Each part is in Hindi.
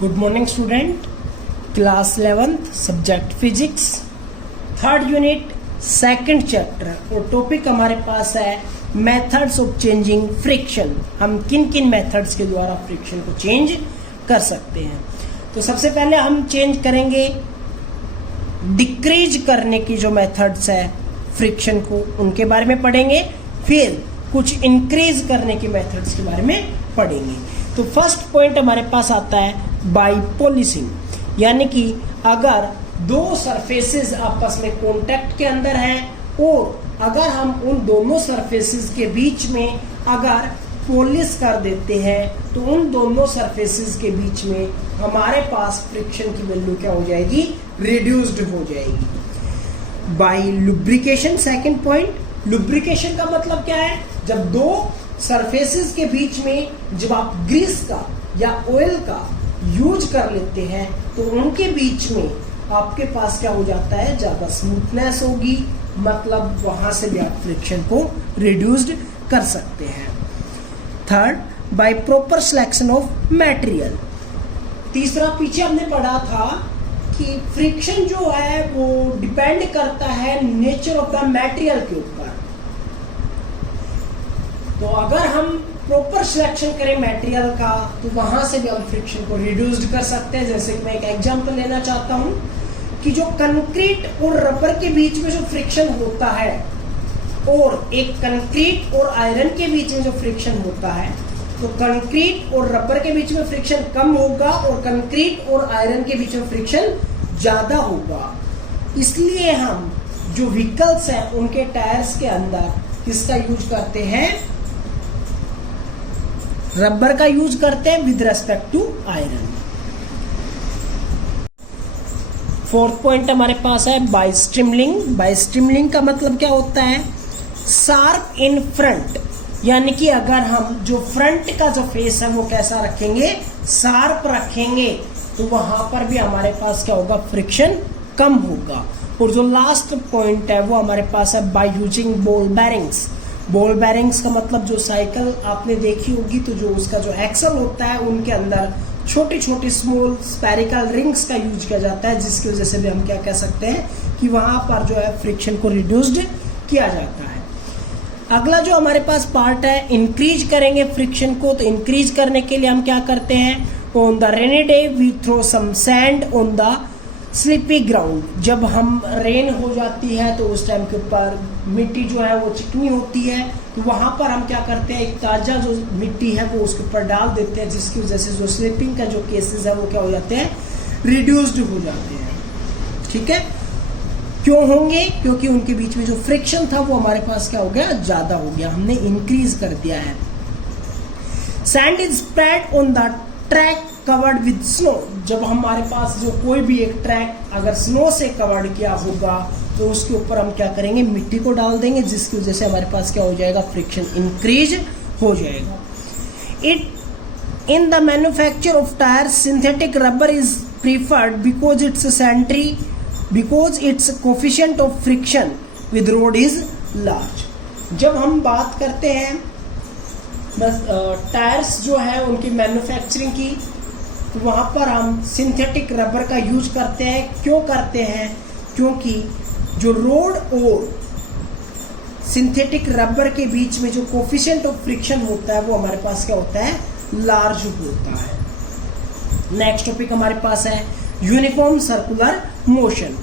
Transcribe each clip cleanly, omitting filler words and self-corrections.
Good morning student. Class 11th subject physics, third unit, second chapter और टॉपिक हमारे पास है मेथड्स ऑफ चेंजिंग फ्रिक्शन। हम किन किन मेथड्स के द्वारा फ्रिक्शन को चेंज कर सकते हैं। तो सबसे पहले हम चेंज करेंगे डिक्रीज करने की जो मेथड्स है फ्रिक्शन को, उनके बारे में पढ़ेंगे। फिर कुछ इंक्रीज करने की मेथड्स के बारे में पढ़ेंगे। तो फर्स्ट पॉइंट हमारे पास आता है बाइपोलिसिंग, यानी कि अगर दो सरफेसेस आपस में कांटेक्ट के अंदर हैं और अगर हम उन दोनों सरफेसेस के बीच में अगर पॉलिश कर देते हैं तो उन दोनों सरफेसेस के बीच में हमारे पास फ्रिक्शन की वैल्यू क्या हो जाएगी, रिड्यूस्ड हो जाएगी। By lubrication, second point, lubrication का मतलब क्या है, जब दो सरफेसेस के बीच में जब आप ग्रीस का या ऑयल का यूज कर लेते हैं तो उनके बीच में आपके पास क्या हो जाता है, ज्यादा स्मूथनेस होगी, मतलब वहां से भी आप फ्रिक्शन को रिड्यूस्ड कर सकते हैं। Third, by proper selection of material. तीसरा, पीछे हमने पढ़ा था कि फ्रिक्शन जो है वो डिपेंड करता है नेचर ऑफ द मटेरियल के ऊपर। तो अगर हम प्रॉपर सिलेक्शन करें मटेरियल का तो वहां से भी हम फ्रिक्शन को रिड्यूस्ड कर सकते हैं। जैसे कि मैं एक एग्जांपल लेना चाहता हूं कि जो कंक्रीट और रबर के बीच में जो फ्रिक्शन होता है और एक कंक्रीट और आयरन के बीच में जो फ्रिक्शन होता है, तो कंक्रीट और रबर के बीच में फ्रिक्शन कम होगा और कंक्रीट और आयरन के बीच में फ्रिक्शन ज्यादा होगा। इसलिए हम जो व्हीकल्स हैं उनके टायर्स के अंदर किसका यूज करते हैं, रबर का यूज करते हैं with respect to iron. Fourth point हमारे पास है बाय स्ट्रिमलिंग। बाय स्ट्रिमलिंग का मतलब क्या होता है, शार्प इन फ्रंट, यानी कि अगर हम जो फ्रंट का जो फेस है वो कैसा रखेंगे, शार्प रखेंगे, तो वहां पर भी हमारे पास क्या होगा, फ्रिक्शन कम होगा। और जो लास्ट पॉइंट है वो हमारे पास है by using ball bearings. Ball bearings का मतलब जो साइकिल आपने देखी होगी तो जो उसका जो एक्सल होता है उनके अंदर छोटी छोटी स्मॉल स्पेरिकल रिंग्स का यूज किया जाता है, जिसकी वजह से भी हम क्या कह सकते हैं कि वहां पर जो है फ्रिक्शन को रिड्यूस्ड किया जाता है। अगला जो हमारे पास पार्ट है, इंक्रीज करेंगे फ्रिक्शन को। तो इंक्रीज करने के लिए हम क्या करते हैं, on the rainy day we throw some sand on the slippy ground. जब हम रेन हो जाती है तो उस टाइम के ऊपर मिट्टी जो है वो चिकनी होती है, तो वहां पर हम क्या करते हैं, एक ताजा जो मिट्टी है वो उसके ऊपर डाल देते हैं, जिसकी वजह से जो स्लिपिंग का जो केसेस है वो क्या हो जाते हैं, रिड्यूस्ड हो जाते हैं। ठीक है, क्यों होंगे, क्योंकि उनके बीच में जो फ्रिक्शन था वो हमारे पास क्या हो गया, ज्यादा हो गया, हमने इंक्रीज कर दिया है। Sand is spread on the track covered with snow. जब हमारे पास जो कोई भी एक ट्रैक अगर स्नो से कवर्ड किया होगा तो उसके ऊपर हम क्या करेंगे, मिट्टी को डाल देंगे, जिसकी वजह से हमारे पास क्या हो जाएगा, फ्रिक्शन इंक्रीज हो जाएगा। It in the manufacture of tyre synthetic rubber is preferred because it's coefficient of friction with road is large. जब हम बात करते हैं बस टायर्स जो है उनकी मैन्युफैक्चरिंग की, तो वहां पर हम सिंथेटिक रबर का यूज करते हैं। क्यों करते हैं, क्योंकि जो रोड और सिंथेटिक रबर के बीच में जो कोफिशिएंट ऑफ फ्रिक्शन होता है वो हमारे पास क्या होता है, लार्ज होता है। नेक्स्ट टॉपिक हमारे पास है uniform circular motion.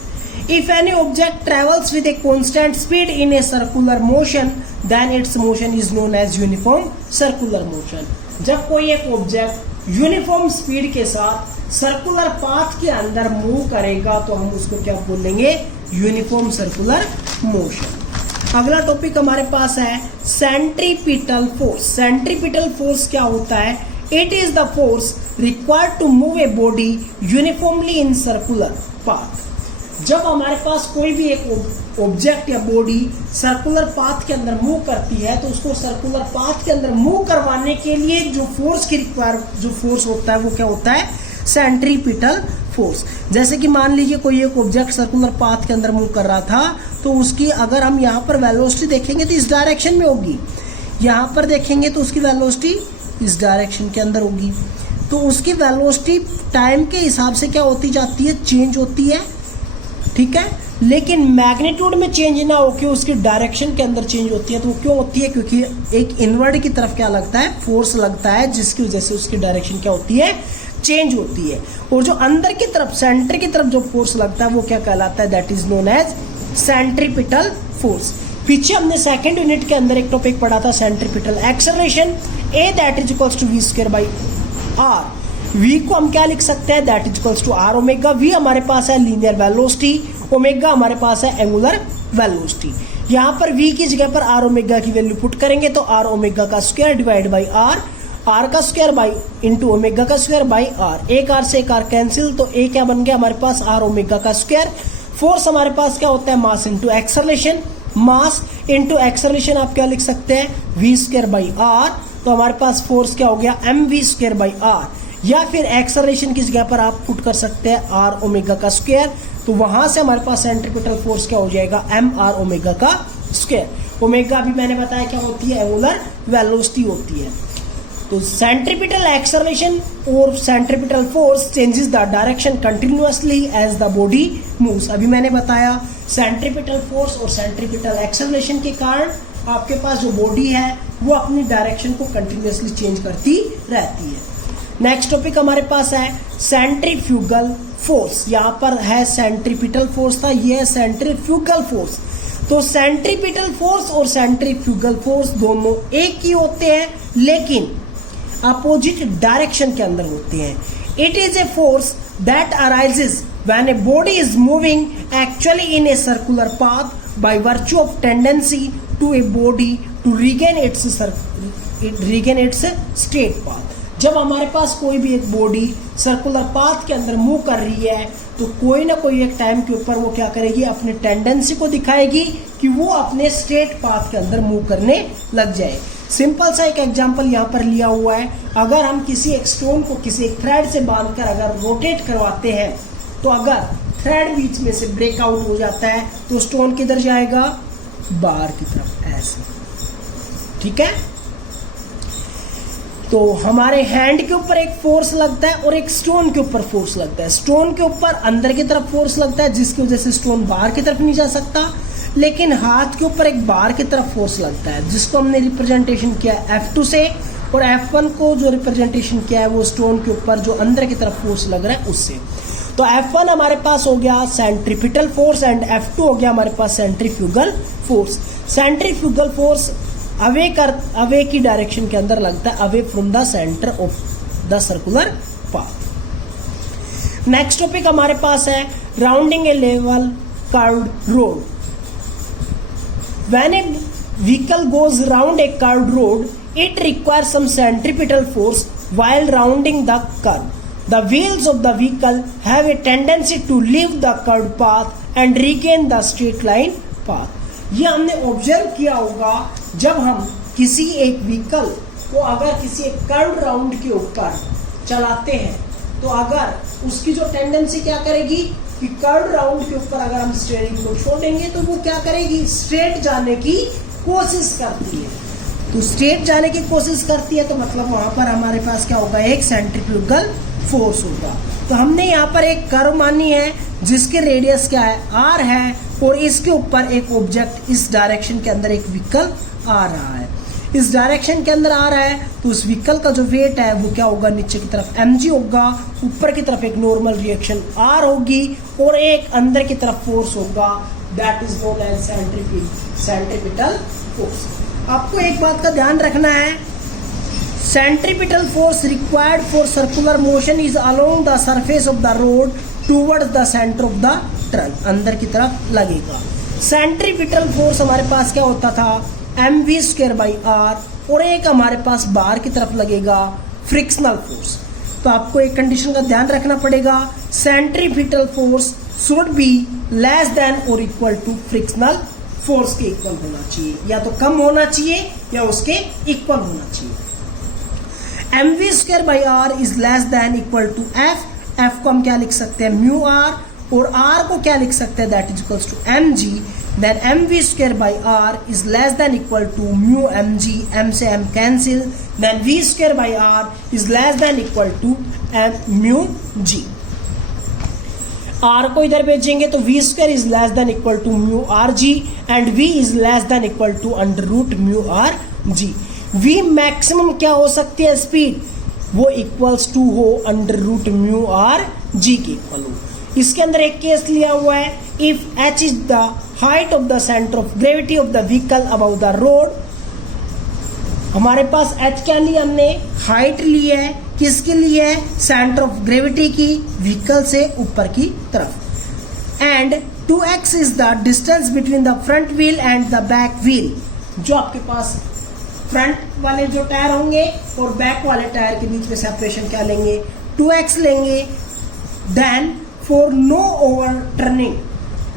If any object travels with a constant speed in a circular motion, then its motion is known as uniform circular motion. जब कोई एक ऑब्जेक्ट यूनिफॉर्म स्पीड के साथ सर्कुलर पाथ के अंदर मूव करेगा तो हम उसको क्या बोलेंगे, यूनिफॉर्म सर्कुलर मोशन। अगला टॉपिक हमारे पास है सेंट्रीपिटल फोर्स। सेंट्रीपिटल फोर्स क्या होता है, it is the force required to move a body uniformly in circular path. जब हमारे पास कोई भी एक ऑब्जेक्ट या बॉडी सर्कुलर पाथ के अंदर मूव करती है तो उसको सर्कुलर पाथ के अंदर मूव करवाने के लिए जो फोर्स होता है वो क्या होता है, सेंट्रीपिटल फोर्स। जैसे कि मान लीजिए कोई एक ऑब्जेक्ट सर्कुलर पाथ के अंदर मूव कर रहा था तो उसकी अगर हम यहाँ पर वेलोसिटी देखेंगे तो इस डायरेक्शन में होगी, यहाँ पर देखेंगे तो उसकी वेलोसिटी इस डायरेक्शन के अंदर होगी। तो उसकी वेलोसिटी टाइम के हिसाब से क्या होती जाती है, चेंज होती है, ठीक है। लेकिन मैग्नीट्यूड में चेंज ना होके उसकी डायरेक्शन के अंदर चेंज होती है। तो वो क्यों होती है, क्योंकि एक इनवर्ड की तरफ क्या लगता है, फोर्स लगता है, जिसकी वजह से उसकी डायरेक्शन क्या होती है, चेंज होती है। और जो अंदर की तरफ सेंटर की तरफ जो फोर्स लगता है वो क्या कहलाता है, that is known as centripetal force. पीछे हमने सेकंड यूनिट के अंदर एक टॉपिक पढ़ा था centripetal acceleration, a that is equals to v square by r. v को हम क्या लिख सकते हैं, that is equals to r omega. v हमारे पास है लीनियर वेलोसिटी, ओमेगा हमारे पास है एंगुलर वेलोसिटी। यहाँ पर v की जगह पर आर ओमेगा की वैल्यू पुट करेंगे तो आर ओमेगा का square divide by r, r का स्क्वायर बाई इंटू ओमेगा का स्क्वायर बाई आर। एक आर से एक आर कैंसिल, तो ए क्या बन गया हमारे पास, आर ओमेगा का स्क्वायर। फोर्स हमारे पास क्या होता है, mass into acceleration, mass into acceleration आप क्या लिख सकते हैं, वी स्क्वायर बाई आर। तो हमारे पास फोर्स क्या हो गया, m v square by r. या फिर एक्सेलरेशन की जगह पर आप पुट कर सकते हैं आर ओमेगा का स्क्वायर, तो वहां से हमारे पास सेंट्रीपिटल फोर्स क्या हो जाएगा, एम आर ओमेगा का स्क्वायर। ओमेगा भी मैंने बताया क्या होती है, एंगुलर वेलोसिटी होती है। तो सेंट्रीपिटल एक्सेलरेशन और centripetal force changes the direction continuously as the body moves. अभी मैंने बताया सेंट्रीपिटल फोर्स और सेंट्रीपिटल एक्सेलरेशन के कारण आपके पास जो बॉडी है वो अपनी डायरेक्शन को कंटिन्यूअसली चेंज करती रहती है। नेक्स्ट टॉपिक हमारे पास है सेंट्रीफ्यूगल फोर्स। यहाँ पर है सेंट्रीपिटल फोर्स था, ये है सेंट्रीफ्यूगल फोर्स। तो सेंट्रीपिटल फोर्स और सेंट्रीफ्यूगल फोर्स दोनों एक ही होते हैं, लेकिन अपोजिट डायरेक्शन के अंदर होते हैं। It is a force that arises when a body is moving actually in a circular path by virtue of tendency to a body to regain its straight path. जब हमारे पास कोई भी एक बॉडी सर्कुलर पाथ के अंदर मूव कर रही है तो कोई ना कोई एक टाइम के ऊपर वो क्या करेगी, अपने टेंडेंसी को दिखाएगी कि वो अपने स्ट्रेट पाथ के अंदर मूव करने लग जाए। सिंपल सा एक एग्जांपल यहाँ पर लिया हुआ है, अगर हम किसी एक स्टोन को किसी एक थ्रेड से बांधकर अगर रोटेट करवाते हैं तो अगर थ्रेड बीच में से ब्रेकआउट हो जाता है तो स्टोन किधर जाएगा, बाहर की तरफ, ऐसे, ठीक है। तो हमारे हैंड के ऊपर एक फोर्स लगता है और एक स्टोन के ऊपर फोर्स लगता है। स्टोन के ऊपर अंदर की तरफ फोर्स लगता है जिसकी वजह से स्टोन बाहर की तरफ नहीं जा सकता, लेकिन हाथ के ऊपर एक बाहर की तरफ फोर्स लगता है जिसको हमने रिप्रेजेंटेशन किया है F2 से, और F1 को जो रिप्रेजेंटेशन किया है वो स्टोन के ऊपर जो अंदर की तरफ फोर्स लग रहा है उससे। तो F1 हमारे पास हो गया सेंट्रीपिटल फोर्स एंड F2 हो गया हमारे पास centrifugal force. Centrifugal force away की डायरेक्शन के अंदर लगता है, away from the centre of the circular path. Next topic हमारे पास है rounding a level curved road. When a vehicle goes round a curved road it requires some centripetal force while rounding the curve. The wheels of the vehicle have a tendency to leave the curved path and regain the straight line path. ये हमने ऑब्जर्व किया होगा जब हम किसी एक व्हीकल को अगर किसी एक कर्व राउंड के ऊपर चलाते हैं तो अगर उसकी जो टेंडेंसी क्या करेगी कि कर्व राउंड के ऊपर अगर हम स्टीयरिंग को छोड़ेंगे तो वो क्या करेगी, स्ट्रेट जाने की कोशिश करती है। तो स्ट्रेट जाने की कोशिश करती है तो मतलब वहां पर हमारे पास क्या होगा, एक सेंट्रीफ्यूगल फोर्स होगा। तो हमने यहाँ पर एक कर्व मानी है जिसके रेडियस क्या है, r है, और इसके ऊपर एक ऑब्जेक्ट इस डायरेक्शन के अंदर एक व्हीकल आ रहा है, इस डायरेक्शन के अंदर आ रहा है। तो उस व्हीकल का जो वेट है वो क्या होगा, नीचे की तरफ mg होगा, ऊपर की तरफ एक नॉर्मल रिएक्शन r होगी और एक अंदर की तरफ फोर्स होगा, that is known as centripetal force. आपको एक बात का ध्यान रखना है, centripetal force required for circular motion is along the surface of the road towards the centre of the truck, अंदर की तरफ लगेगा। सेंट्रीपिटल फोर्स हमारे पास क्या होता था, mv स्क्वायर बाई r, और एक हमारे पास बाहर की तरफ लगेगा फ्रिक्शनल फोर्स। तो आपको एक कंडीशन का ध्यान रखना पड़ेगा, centripetal force should be less than और इक्वल टू फ्रिक्शनल फोर्स के इक्वल होना चाहिए, या तो कम होना चाहिए या उसके इक्वल होना चाहिए। mv square by r is less than equal to f, f को हम क्या लिख सकते हैं, म्यू r, और r को क्या लिख सकते हैं, that is equals to mg। then mv square by r is less than equal to mu mg, m से m cancel, then v square by r is less than equal to mu g. r को इधर भेजेंगे तो v square is less than equal to mu rg and v is less than equal to under root mu rg. v maximum क्या हो सकती है स्पीड, वो इक्वल्स टू हो under root mu r g के इक्वल हो. इसके अंदर एक केस लिया हुआ है, if h is the height of the centre of gravity of the vehicle about the road. हमारे पास h क्या लिया हमने, हाइट ली है, किसके लिए है, सेंटर ऑफ ग्रेविटी की, व्हीकल से ऊपर की तरफ. And 2x is the distance between the front wheel and the back wheel. जो आपके पास फ्रंट वाले जो टायर होंगे और बैक वाले टायर के बीच में सेपरेशन क्या लेंगे, 2x लेंगे. Then for no overturning,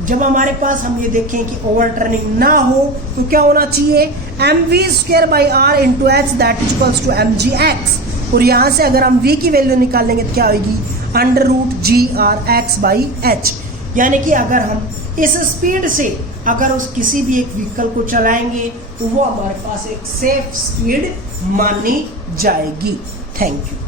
जब हमारे पास हम ये देखें कि ओवर टर्निंग ना हो तो क्या होना चाहिए, mv square by r into h that is equals to mgx. और यहाँ से अगर हम v की वैल्यू निकालेंगे तो क्या होगी, under root g r x by h. यानी कि अगर हम इस स्पीड से अगर उस किसी भी एक व्हीकल को चलाएंगे तो वो हमारे पास एक सेफ स्पीड मानी जाएगी. Thank you.